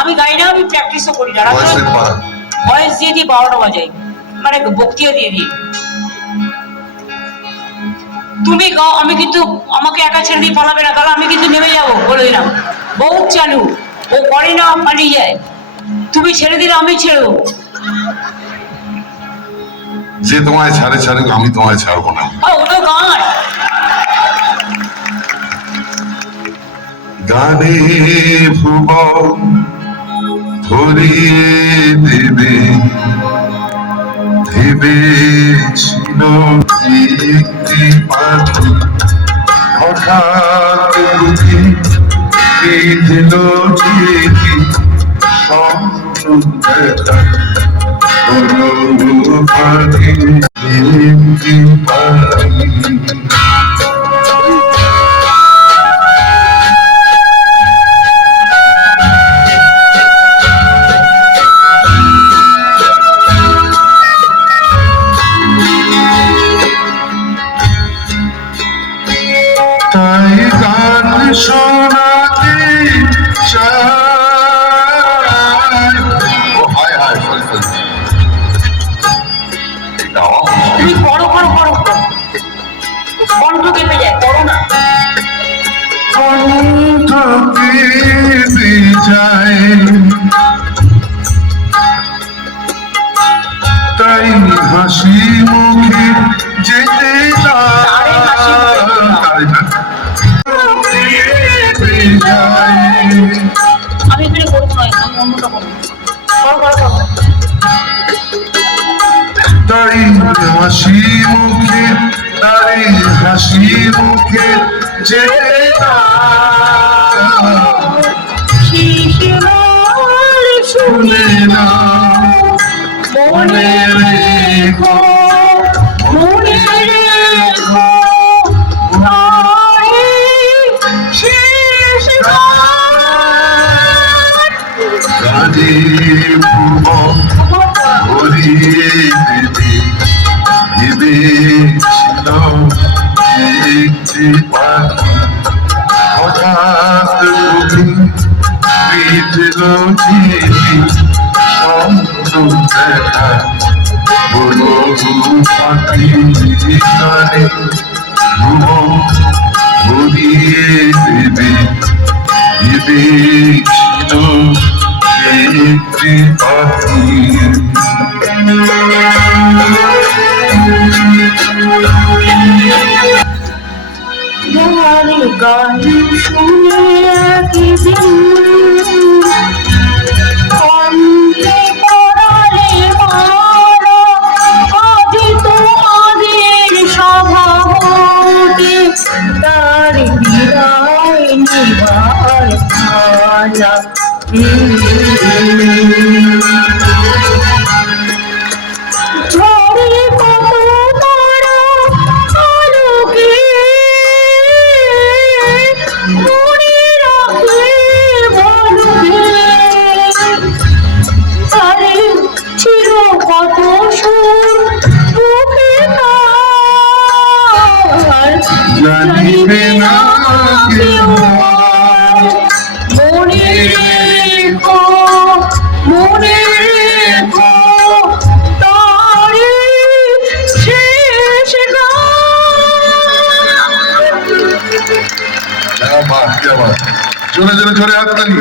আমি গাই না আমি প্র্যাকটিসও করি না। ভয়েস দিয়ে দিই বারোটা বাজাই মানে বক্তিয়া দিয়ে দিই তুমি গাও আমি কিন্তু আমাকে একা ছেড়ে দিয়ে পালাবে না তাহলে আমি কিন্তু নেমে যাব বলে দিলাম। বহুত চালু ও করে না পালিয়ে যায়। তুমি ছেড়ে দিলে আমি ছেড়ে দেবো। যে তোমায় ছাড়ে ছাড়ে আমি তোমায় ছাড়বো না। আর ও তো গান। গানে ভুবন ভরিয়ে দেবে। ভেবেছিল একটি পাখি হঠাৎ বুঝি বেঁধল ঠিকই। সম্পূর্ণ পাখি শোনাতে। তুমি করো করো করো। কণ্ঠ কেঁপে যায় করো না কণ্ঠ কেঁপে যায় তাই হাসি মুখে যেতে তাই হাসি মুখে তাই হাসি মুখে যেতে শুনে একটি পাখি হঠাৎ ঝিলি স্বপ্ন দেখা বলো পাখি গানে ভুবন ভরিয়ে পাখি যার গান শুনে একদিন তার বিদায় নিবার পালা বাস কে বাস জোরে জোরে জোরে হাততালি